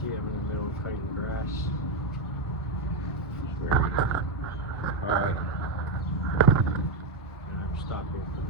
See, I'm in the middle of cutting grass. She's very good. Alright. And I'm stopping for the day.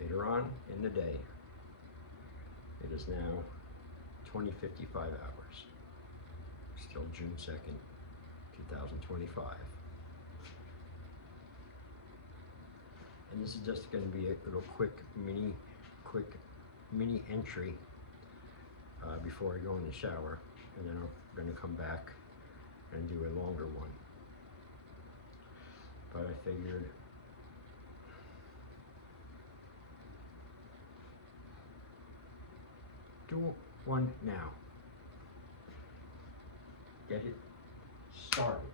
Later on in the day, it is now 20:55 hours, still June 2nd, 2025. And this is just going to be a little quick mini entry before I go in the shower, and then I'm going to come back and do a longer one. But I figured do one now. Get it started.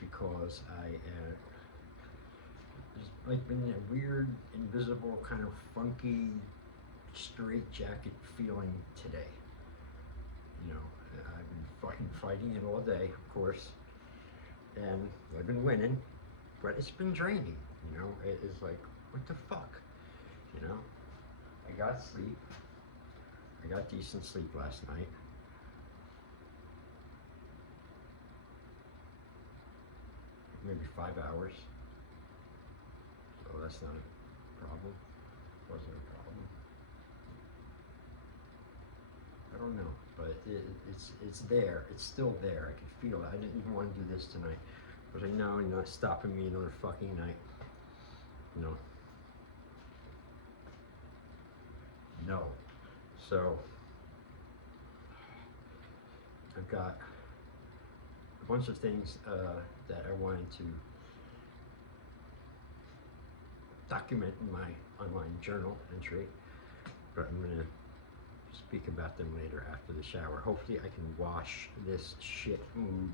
Because there's like been a weird, invisible, kind of funky, straight jacket feeling today. You know, I've been fucking fighting it all day, of course, and I've been winning, but it's been draining. You know, it's like, what the fuck? You know, I got sleep. I got decent sleep last night. Maybe 5 hours. So that's not a problem. Wasn't a problem. I don't know, but it's there. It's still there. I can feel it. I didn't even want to do this tonight. I was like, no, you're not stopping me another fucking night. No. No. So I've got a bunch of things that I wanted to document in my online journal entry, but I'm going to speak about them later after the shower. Hopefully I can wash this shit mood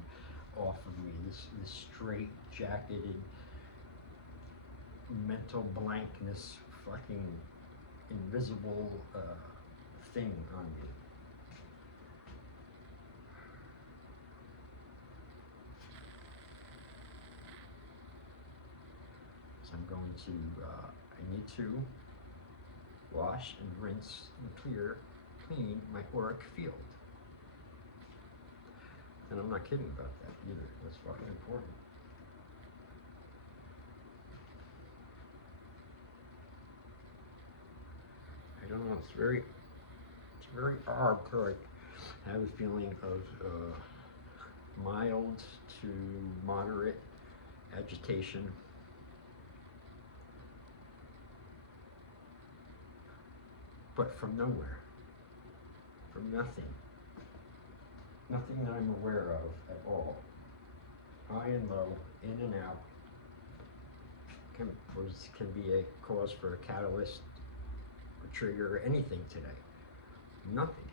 off of me, this straight jacketed mental blankness, fucking invisible thing on me. So I'm going to, I need to wash and rinse and clean my auric field. And I'm not kidding about that either. That's fucking important. I don't know, it's very archaic. I have a feeling of mild to moderate agitation. But from nowhere, from nothing that I'm aware of at all. High and low, in and out, can be a cause for a catalyst, a trigger, or anything today. Nothing.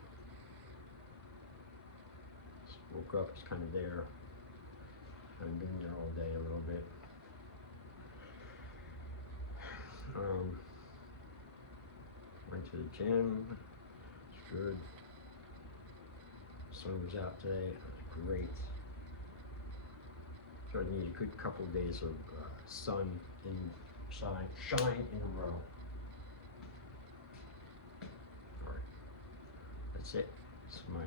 Just woke up, it's kind of there. I've been there all day a little bit. Went to the gym, it's good. The sun was out today, it was great. So I need a good couple of days of shine in a row. All right, that's it. It's my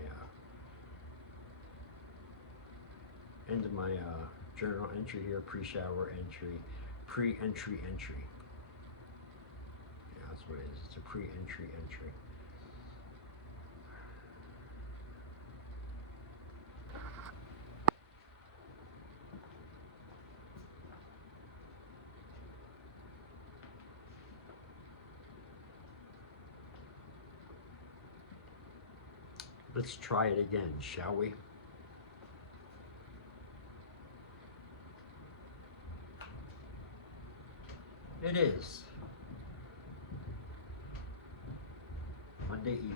end of my journal entry here, pre-shower entry, pre-entry entry. Yeah, that's what it is. It's a pre-entry entry. Let's try it again, shall we? It is Monday evening,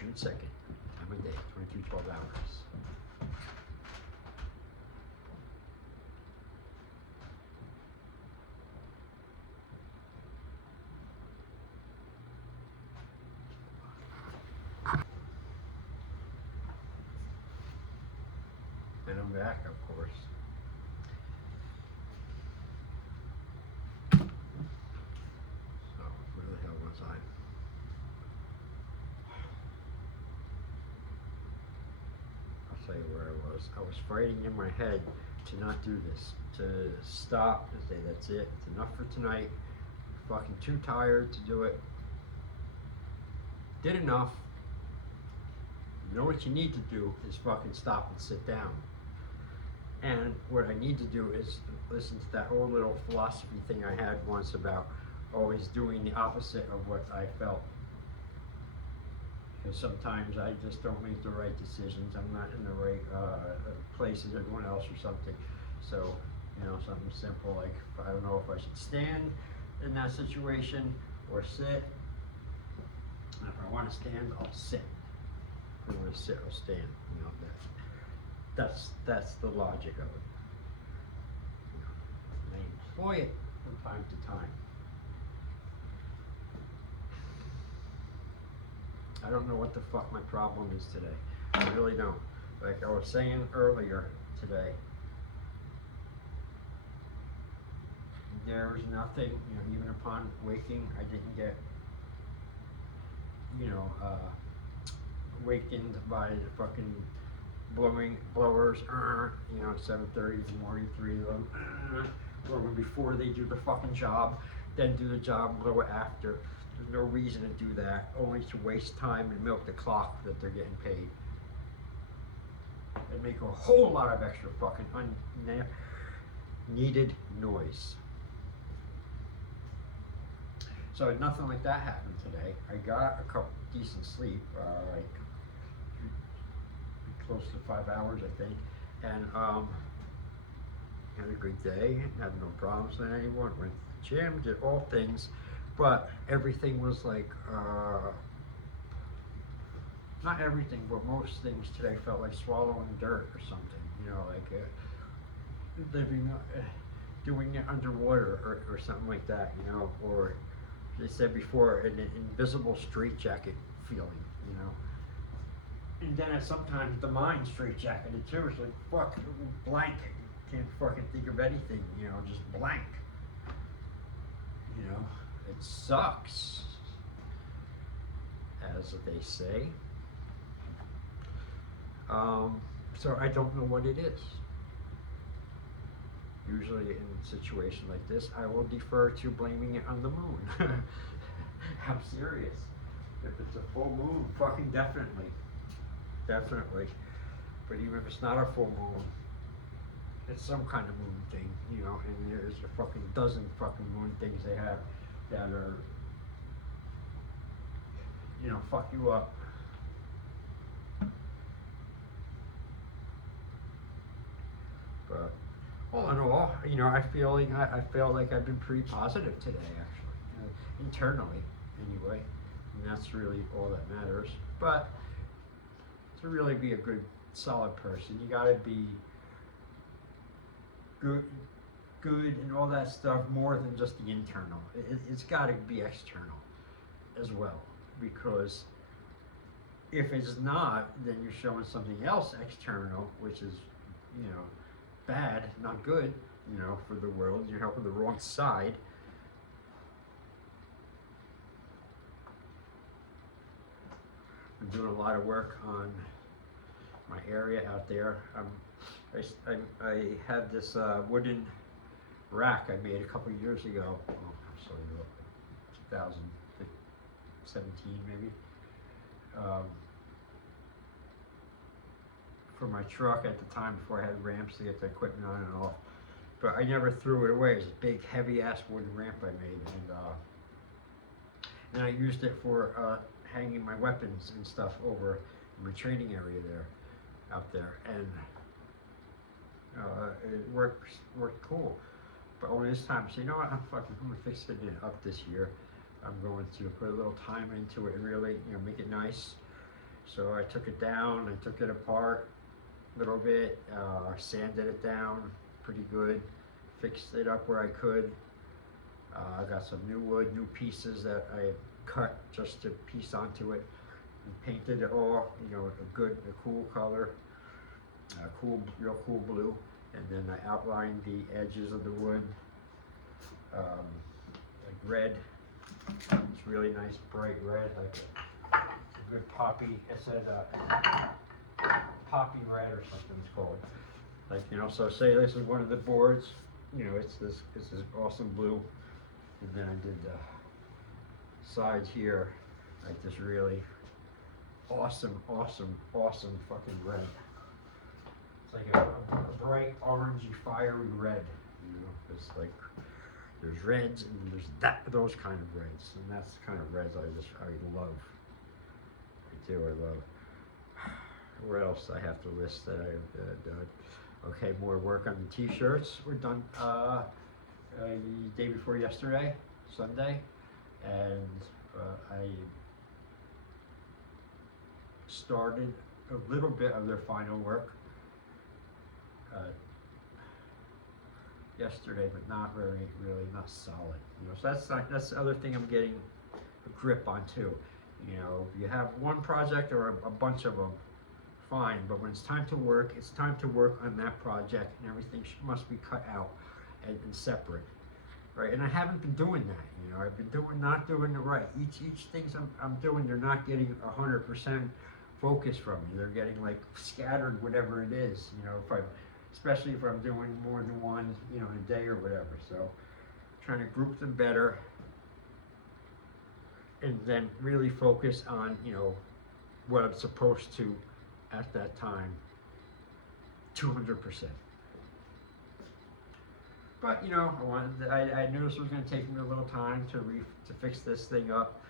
June 2nd, time of day, 22:12 hours. back, of course. So, where the hell was I? I'll tell you where I was. I was fighting in my head to not do this, to stop and say, that's it, it's enough for tonight. I'm fucking too tired to do it. Did enough. You know what you need to do is fucking stop and sit down. And what I need to do is listen to that whole little philosophy thing I had once about always doing the opposite of what I felt. Because sometimes I just don't make the right decisions. I'm not in the right place as everyone else or something. So, you know, something simple like, I don't know if I should stand in that situation or sit. And if I want to stand, I'll sit. If I want to sit, I'll stand. You know, that's the logic of it. You know, and I employ it from time to time. I don't know what the fuck my problem is today. I really don't. Like I was saying earlier today, there was nothing, you know, even upon waking, I didn't get, you know, wakened by the fucking blowers, you know, at 7:30 in the morning, 3 of them, blowing before they do the fucking job, then do the job, blow it after. There's no reason to do that, only to waste time and milk the clock that they're getting paid. And make a whole lot of extra fucking needed noise. So nothing like that happened today. I got a couple decent sleep, like close to 5 hours, I think, and had a good day. Had no problems with anyone. Went to the gym, did all things, but everything was like, not everything, but most things today felt like swallowing dirt or something. You know, like living, doing it underwater or something like that. You know, or they said before, an invisible straitjacket feeling, you know. And then sometimes the mind straitjacketed too. It's like, fuck, blank. Can't fucking think of anything, you know, just blank. You know, it sucks, as they say. So I don't know what it is. Usually in a situation like this, I will defer to blaming it on the moon. I'm serious. If it's a full moon, fucking definitely. Definitely. But even if it's not a full moon, it's some kind of moon thing, you know, and there's a fucking dozen fucking moon things they have that are, you know, fuck you up. But all in all, you know, I feel like I've been pretty positive today, actually, internally, anyway, and that's really all that matters. But to really be a good, solid person, you gotta be good and all that stuff more than just the internal. It's gotta be external as well, because if it's not, then you're showing something else external, which is, you know, bad, not good, you know, for the world. You're helping the wrong side. I'm doing a lot of work on my area out there. I had this wooden rack I made a couple of years ago. Oh, I'm sorry, 2017 maybe. For my truck at the time, before I had ramps to get the equipment on and off. But I never threw it away. It's a big, heavy ass wooden ramp I made, and I used it for hanging my weapons and stuff over in my training area there, out there, and it worked cool. But only this time, so you know what? I'm gonna fix it up this year. I'm going to put a little time into it and really, you know, make it nice. So I took it down, I took it apart a little bit, sanded it down pretty good, fixed it up where I could. I got some new wood, new pieces that I cut just to piece onto it, and painted it all, you know, a cool color. real cool blue, and then I outlined the edges of the wood, like red. It's really nice bright red, like a good poppy. It said poppy red or something it's called. Like, you know, so say this is one of the boards, you know, it's this awesome blue, and then I did the sides here, like this really awesome fucking red. It's like a bright orangey fiery red, you know. It's like there's reds and there's those kind of reds, and that's the kind of reds I love. I do, I love. What else I have to list that I've done? Okay, more work on the t-shirts. We're done the day before yesterday, Sunday, and I started a little bit of their final work yesterday, but not really not solid. You know, so that's the other thing I'm getting a grip on too. You know, you have one project or a bunch of them, fine, but when it's time to work, it's time to work on that project, and everything must be cut out and separate, right? And I haven't been doing that. You know, I've been not doing it right. Each things I'm doing, they're not getting 100% focus from me. They're getting like scattered, whatever it is. You know, especially if I'm doing more than one, you know, in a day or whatever. So, trying to group them better, and then really focus on, you know, what I'm supposed to at that time, 200%. But you know, I knew this was going to take me a little time to fix this thing up,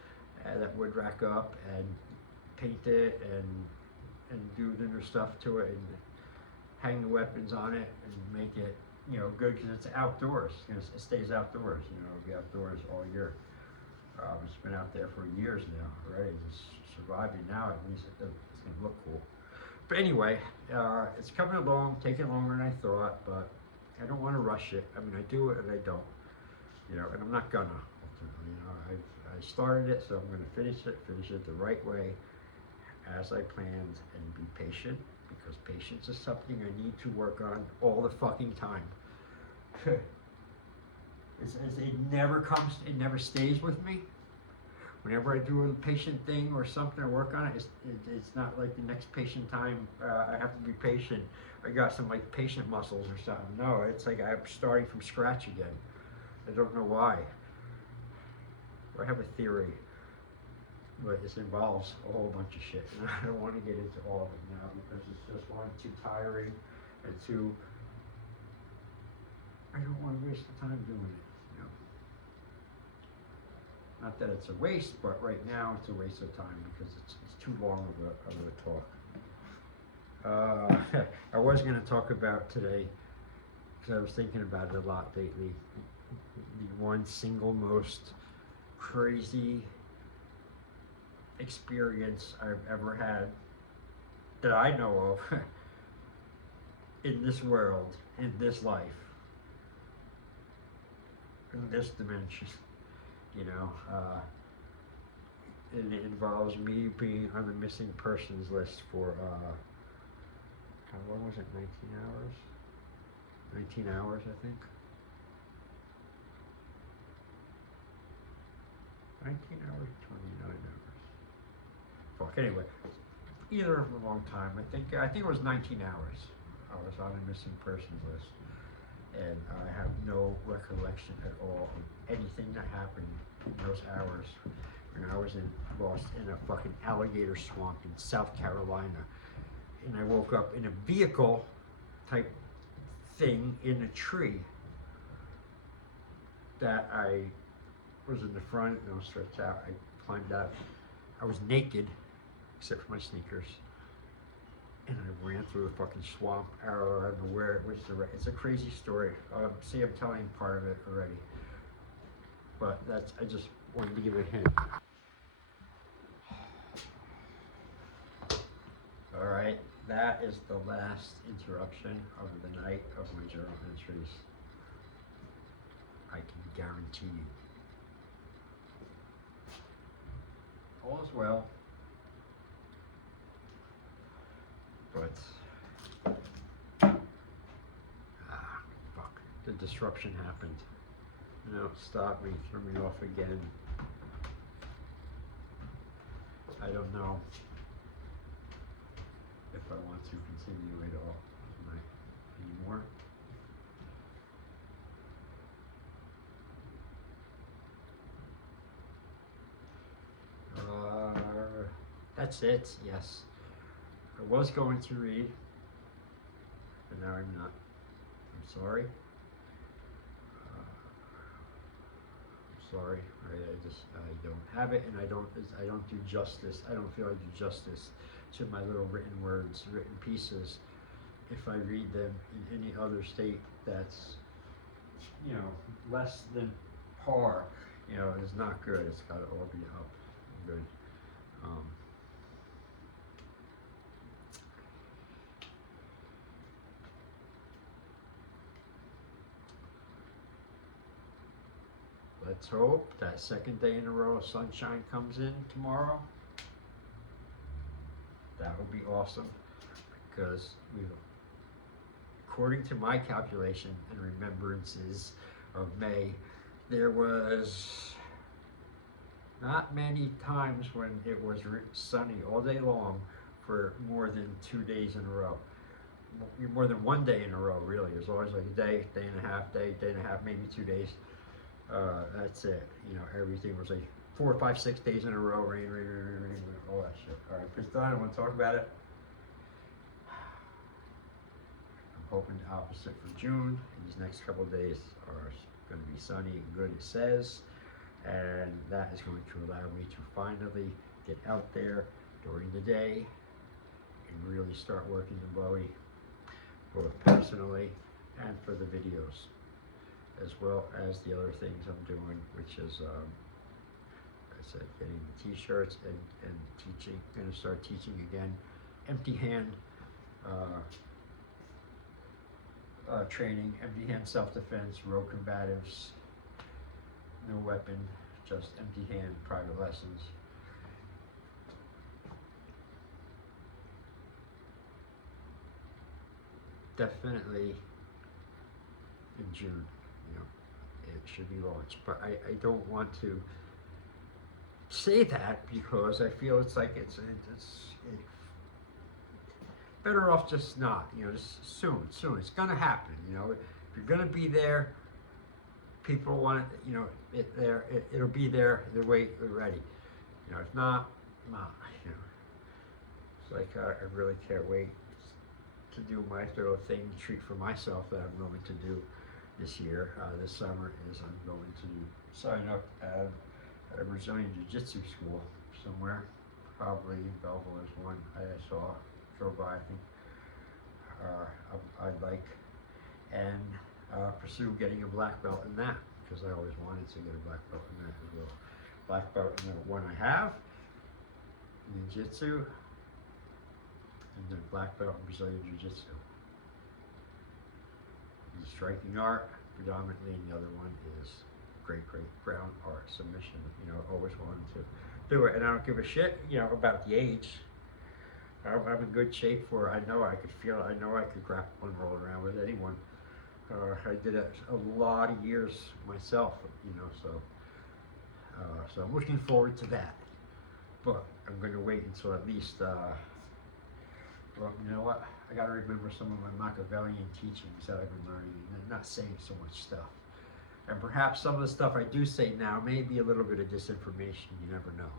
that wood rack up, and paint it, and do the new stuff to it, and hang the weapons on it, and make it, you know, good, because it's outdoors. You know, it stays outdoors. You know, it'll be outdoors all year. It's been out there for years now, right? It's surviving now. At least it's going to look cool. But anyway, it's coming along, taking longer than I thought, but I don't want to rush it. I mean, I do it and I don't, you know, and I'm not gonna. You know, I started it, so I'm going to finish it the right way, as I planned, and be patient, because patience is something I need to work on all the fucking time. It never comes, it never stays with me. Whenever I do a patient thing or something, I work on it, it's not like the next patient time, I have to be patient. I got some like patient muscles or something. No, it's like I'm starting from scratch again. I don't know why. I have a theory, but this involves a whole bunch of shit, and I don't want to get into all of it now, because it's just one, too tiring, and two, I don't want to waste the time doing it. You know? Not that it's a waste, but right now it's a waste of time, because it's too long of a talk. I was going to talk about today, because I was thinking about it a lot lately, the one single most crazy experience I've ever had, that I know of, in this world, in this life, in this dimension, you know, and it involves me being on the missing persons list for, what was it, 19 hours? 19 hours, I think. 19 hours, 29 hours. Fuck, anyway, either of a long time. I think it was 19 hours. I was on a missing persons list, and I have no recollection at all of anything that happened in those hours. And I was lost in a fucking alligator swamp in South Carolina, and I woke up in a vehicle type thing in a tree that I was in the front, and I was stretched out. I climbed out. I was naked, except for my sneakers, and I ran through the fucking swamp. I don't know where, it's a crazy story. See, I'm telling part of it already, but I just wanted to give a hint. All right, that is the last interruption of the night of my journal entries. I can guarantee you. All is well, but disruption happened. No, stop me, threw me off again. I don't know if I want to continue at all anymore. That's it, yes. I was going to read, but now I'm not. I'm sorry. I'm sorry. I don't have it, and I don't do justice. I don't feel I do justice to my little written words, written pieces. If I read them in any other state that's, less than par, is not good. It's got to all be up and good. Let's hope that second day in a row of sunshine comes in tomorrow. That would be awesome, because according to my calculation and remembrances of May, there was not many times when it was sunny all day long for more than 2 days in a row. More than 1 day in a row, really. It was always like a day, day and a half, day and a half, maybe 2 days. That's it. Everything was like 4, 5, 6 days in a row, rain, all that shit. All right, Chris, I want to talk about it. I'm hoping the opposite for June. These next couple of days are going to be sunny and good, it says, and that is going to allow me to finally get out there during the day and really start working the Bowie, both personally and for the videos, as well as the other things I'm doing, which is, like I said, getting the t-shirts and teaching. I'm going to start teaching again, empty hand training, empty hand self-defense, road combatives, no weapon, just empty hand private lessons. Definitely in June, it should be launched, but I don't want to say that because I feel it's like it's better off just not, just soon, it's gonna happen, if you're gonna be there, people want it, it'll be there, they're ready, if not, it's like, I really can't wait to do my little thing, treat for myself that I'm going to do this year, this summer, is I'm going to sign up at a Brazilian Jiu-Jitsu school somewhere, probably in Belleville is one I drove by, I think, I'd like, and pursue getting a black belt in that, because I always wanted to get a black belt in that as well. Black belt in the one I have, in Jiu-Jitsu, and then black belt in Brazilian Jiu-Jitsu. The striking art predominantly, and the other one is great ground art, submission. Always wanted to do it, and I don't give a shit, about the age. I'm in good shape for it. I know I could feel it. I know I could grapple and roll around with anyone. I did it a lot of years myself, so I'm looking forward to that. But I'm going to wait until at least, well, you know what? I got to remember some of my Machiavellian teachings that I've been learning and not saying so much stuff. And perhaps some of the stuff I do say now may be a little bit of disinformation. You never know.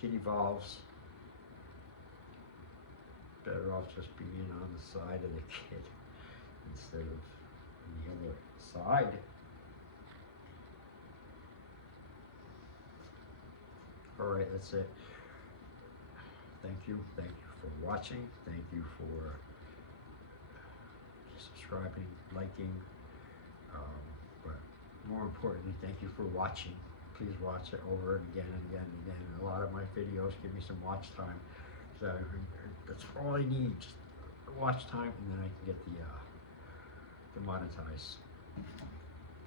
Kid evolves. Better off just being on the side of the kid instead of on the other side. All right, that's it. Thank you for watching. Thank you for subscribing, liking, but more importantly, thank you for watching. Please watch it over and again and again and again. And a lot of my videos give me some watch time, so that's all I need, just watch time, and then I can get the monetize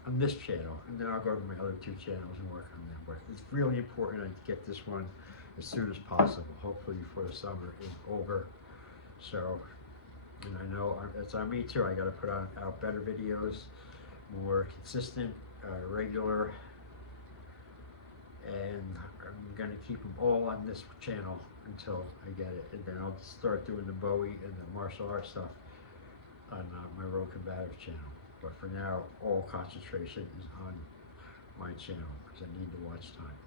on this channel, and then I'll go to my other 2 channels and work on them. But it's really important I get this one as soon as possible, hopefully before the summer is over. So And I know it's on me too. I got to put out better videos, more consistent, regular, and I'm gonna keep them all on this channel until I get it, and then I'll start doing the Bowie and the martial arts stuff on my Road Combative channel. But for now, all concentration is on my channel because I need the watch time.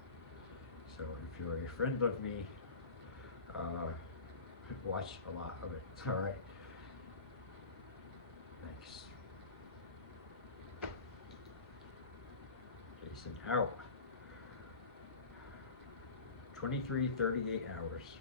So if you're a friend of me, watch a lot of it. All right. Thanks. Jason out. 23:38 hours.